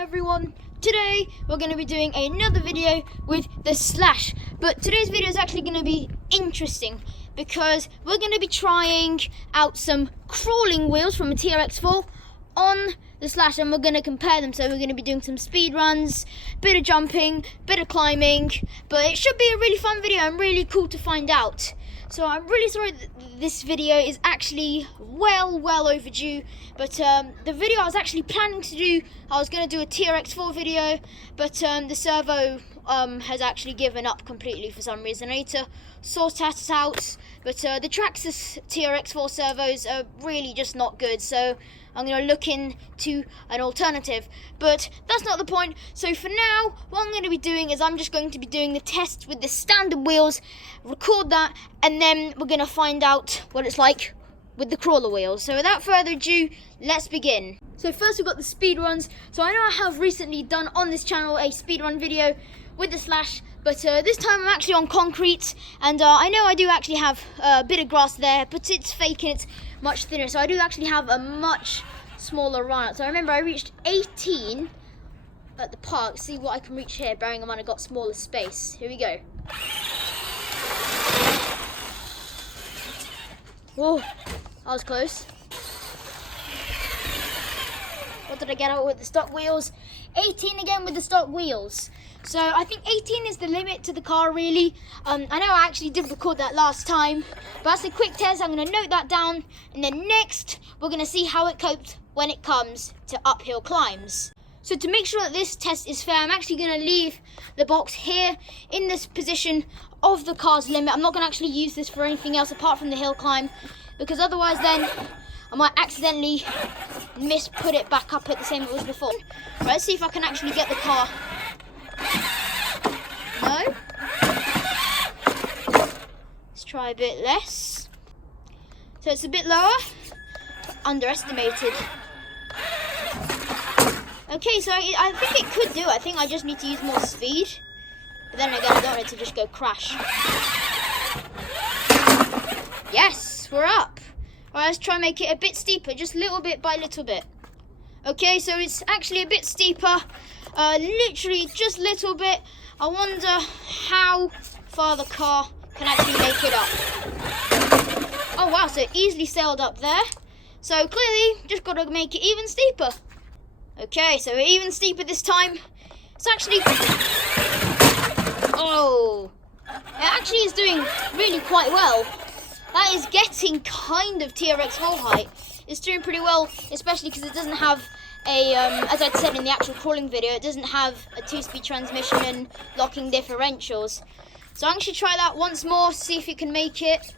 everyone. Today we're going to be doing another video with the Slash, but today's video is actually going to be interesting because we're going to be trying out some crawling wheels from a TRX4 on the Slash, and we're going to compare them. So we're going to be doing some speed runs, bit of jumping, bit of climbing, but it should be a really fun video and really cool to find out. So I'm really sorry that this video is actually well overdue, but the video I was actually planning to do, I was going to do a TRX4 video, but the servo has actually given up completely for some reason. I need to sort that out, but the Traxxas TRX4 servos are really just not good, so I'm going to look into an alternative, but that's not the point. So for now, what I'm going to be doing is I'm just going to be doing the test with the standard wheels, record that, and then we're going to find out what it's like with the crawler wheels. So without further ado, let's begin. So first we've got the speed runs. So I know I have recently done on this channel a speed run video with the Slash, but this time I'm actually on concrete, and I know I do actually have a bit of grass there, but it's fake and it's much thinner, so I do actually have a much smaller run out. So I remember I reached 18 at the park. See what I can reach here, bearing in mind I got smaller space. Here we go. Whoa, that was close. What did I get out with the stock wheels? 18 again with the stock wheels. So I think 18 is the limit to the car, really. I know I actually did record that last time, but that's a quick test. I'm going to note that down, and then next we're going to see how it coped when it comes to uphill climbs. So to make sure that this test is fair, I'm actually going to leave the box here in this position of the car's limit. I'm not going to actually use this for anything else apart from the hill climb, because otherwise then I might accidentally put it back up at the same it was before. Right, let's see if I can actually get the car. No. Let's try a bit less. So it's a bit lower. Underestimated. Okay, so I think it could do. I think I just need to use more speed. But then again, I don't want it to just go crash. Yes, we're up. Alright, let's try and make it a bit steeper, just little bit by little bit. Okay, so it's actually a bit steeper, literally just a little bit. I wonder how far the car can actually make it up. Oh wow, so it easily sailed up there. So clearly, just got to make it even steeper. Okay, so even steeper this time. It's actually... Oh! It actually is doing really quite well. That is getting kind of TRX4 height. It's doing pretty well, especially because it doesn't have a, as I said in the actual crawling video, it doesn't have a 2-speed transmission and locking differentials. So I'm going to try that once more, see if it can make it.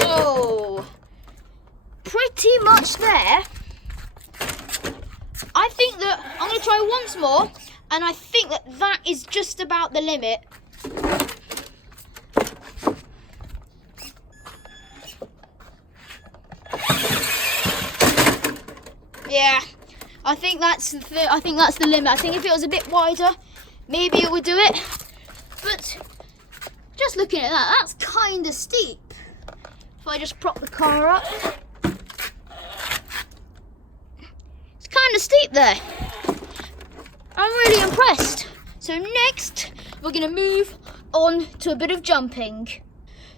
Oh, pretty much there. I think that I'm going to try once more, and I think that that is just about the limit. Yeah, I think that's the limit. I think if it was a bit wider, maybe it would do it. But just looking at that, that's kind of steep. If I just prop the car up, it's kind of steep there. I'm really impressed. So next, we're going to move on to a bit of jumping.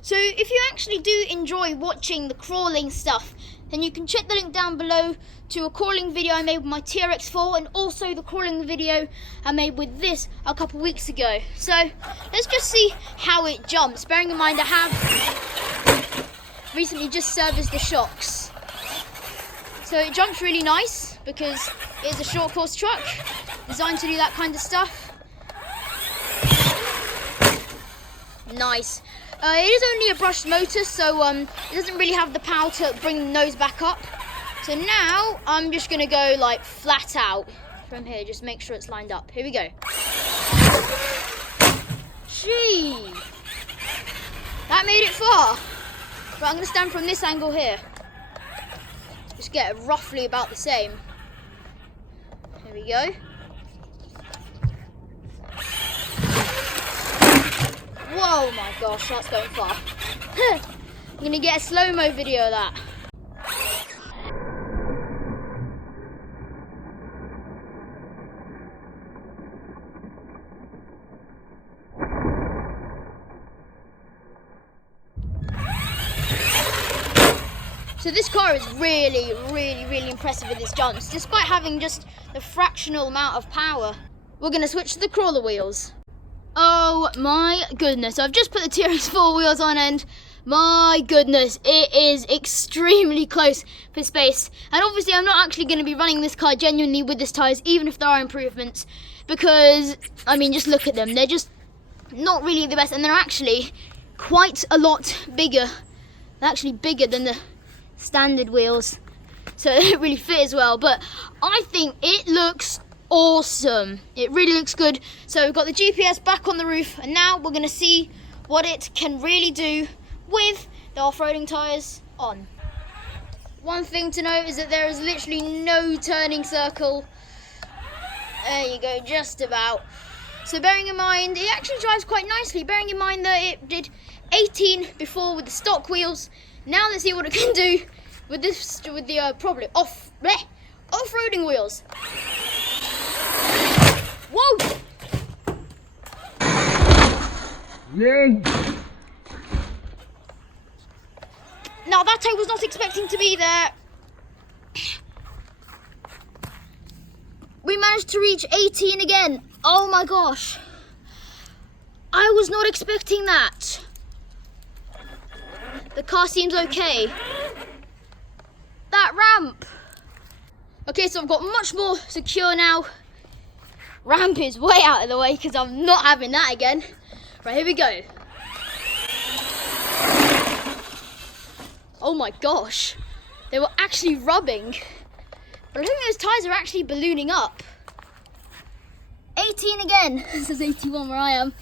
So if you actually do enjoy watching the crawling stuff, then you can check the link down below to a crawling video I made with my TRX4, and also the crawling video I made with this a couple weeks ago. So let's just see how it jumps, bearing in mind I have recently just serviced the shocks. So it jumps really nice because it is a short course truck designed to do that kind of stuff. Nice. It is only a brushed motor, so it doesn't really have the power to bring the nose back up. So now I'm just going to go like flat out from here, just make sure it's lined up. Here we go. Gee, that made it far. But I'm going to stand from this angle here. Just get it roughly about the same. Here we go. Whoa, my gosh, that's going far. I'm going to get a slow-mo video of that. So this car is really impressive with its jumps, despite having just the fractional amount of power. We're going to switch to the crawler wheels. Oh my goodness, I've just put the TRS4 wheels on and my goodness, it is extremely close for space. And obviously I'm not actually going to be running this car genuinely with this tyres, even if there are improvements, because, I mean, just look at them. They're just not really the best, and they're actually quite a lot bigger. They're actually bigger than the standard wheels, so they don't really fit as well, but I think it looks awesome. It really looks good. So we've got the GPS back on the roof, and now we're going to see what it can really do with the off-roading tyres on. One thing to note is that there is literally no turning circle. There you go, just about. So bearing in mind, it actually drives quite nicely, bearing in mind that it did 18 before with the stock wheels. Now let's see what it can do with this, with the off-roading wheels. Whoa! Now that I was not expecting to be there. We managed to reach 18 again. Oh my gosh. I was not expecting that. The car seems okay. That ramp. Okay, so I've got much more secure now. Ramp is way out of the way because I'm not having that again. Right, here we go. Oh my gosh. They were actually rubbing. But I think those tyres are actually ballooning up. 18 again. This is 81 where I am.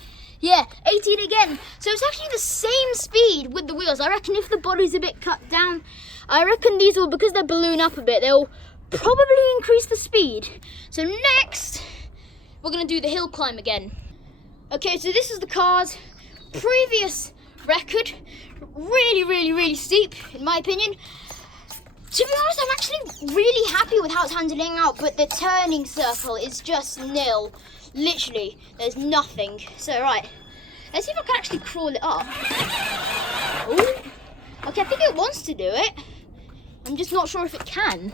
Yeah, 18 again. So it's actually the same speed with the wheels. I reckon if the body's a bit cut down, I reckon these will, because they're balloon up a bit, they'll probably increase the speed. So next, we're going to do the hill climb again. Okay, so this is the car's previous record. Really steep, in my opinion. To be honest, I'm actually really happy with how it's handling out, but the turning circle is just nil. Literally, there's nothing. So, right, let's see if I can actually crawl it up. Ooh. Okay, I think it wants to do it. I'm just not sure if it can.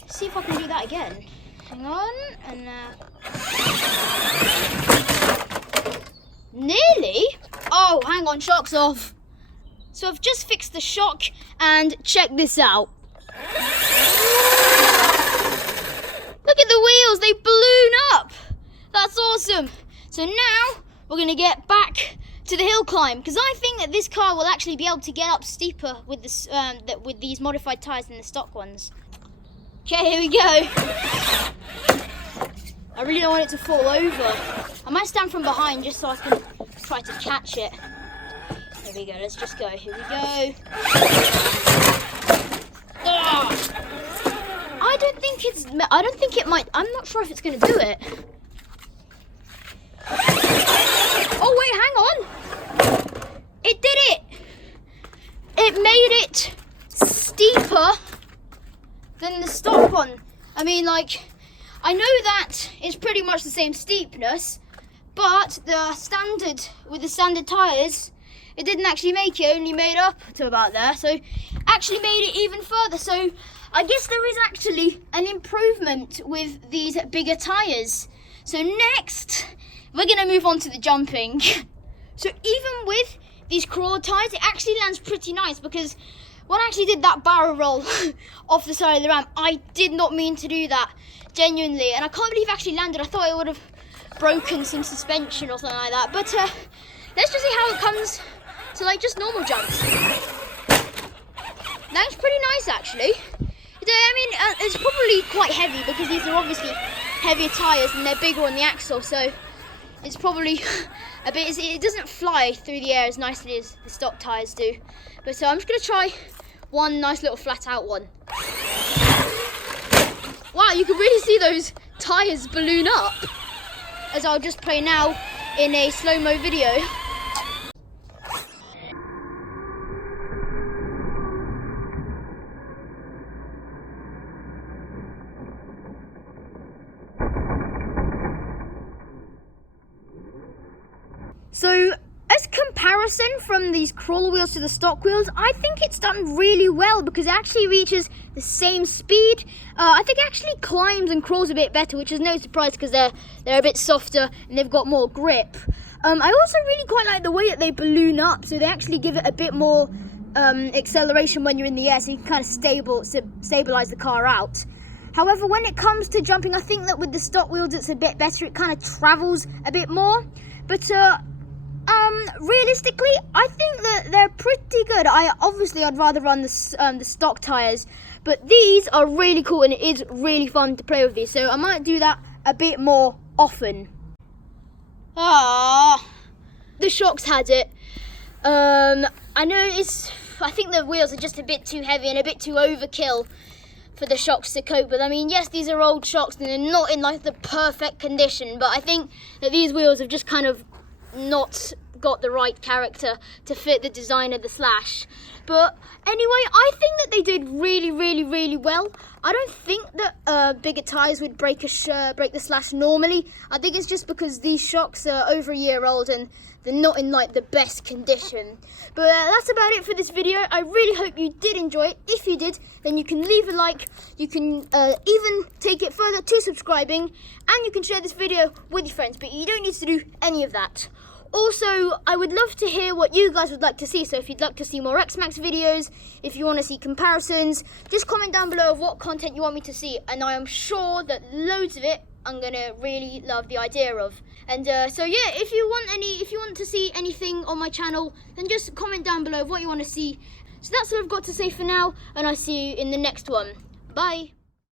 Let's see if I can do that again. Hang on, and nearly. Oh, hang on, shock's off. So I've just fixed the shock, and check this out. Look at the wheels, they balloon up. That's awesome. So now we're gonna get back to the hill climb, because I think that this car will actually be able to get up steeper with this, with these modified tyres than the stock ones. Okay, here we go. I really don't want it to fall over. I might stand from behind just so I can try to catch it. Here we go, let's just go. Here we go. Oh! I don't think it might. I'm not sure if it's going to do it. Oh wait, hang on. It did it. It made it steeper than the stock one. I mean, like, I know that it's pretty much the same steepness, but the standard, with the standard tyres, it didn't actually make it, only made up to about there, so actually made it even further. So I guess there is actually an improvement with these bigger tyres. So next, we're going to move on to the jumping. So even with these crawler tyres, it actually lands pretty nice, because when I actually did that barrel roll off the side of the ramp, I did not mean to do that, genuinely, and I can't believe it actually landed. I thought it would have broken some suspension or something like that, but let's just see how it comes to like just normal jumps. That's pretty nice actually. I mean, it's probably quite heavy because these are obviously heavier tyres and they're bigger on the axle, so it's probably a bit, it doesn't fly through the air as nicely as the stock tyres do. But so I'm just going to try one nice little flat out one. Wow, you can really see those tyres balloon up, as I'll just play now in a slow-mo video. So, as comparison from these crawler wheels to the stock wheels, I think it's done really well because it actually reaches the same speed. I think it actually climbs and crawls a bit better, which is no surprise because they're a bit softer and they've got more grip. I also really quite like the way that they balloon up, so they actually give it a bit more acceleration when you're in the air, so you can kind of stabilize the car out. However, when it comes to jumping, I think that with the stock wheels it's a bit better. It kind of travels a bit more. But realistically, I think that they're pretty good. I'd rather run the stock tyres, but these are really cool and it is really fun to play with these. So I might do that a bit more often. The shocks had it. I know I think the wheels are just a bit too heavy and a bit too overkill for the shocks to cope with. I mean, yes, these are old shocks and they're not in like the perfect condition, but I think that these wheels have just kind of not got the right character to fit the design of the Slash. But anyway, I think that they did really well. I don't think that bigger tyres would break the Slash normally. I think it's just because these shocks are over a year old and they're not in like the best condition. But that's about it for this video. I really hope you did enjoy it. If you did, then you can leave a like. You can even take it further to subscribing, and you can share this video with your friends, but you don't need to do any of that. Also, I would love to hear what you guys would like to see. So if you'd like to see more X-Max videos, if you want to see comparisons, just comment down below of what content you want me to see. And I am sure that loads of it I'm going to really love the idea of. And so yeah, if you want to see anything on my channel, then just comment down below of what you want to see. So that's all I've got to say for now, and I'll see you in the next one. Bye.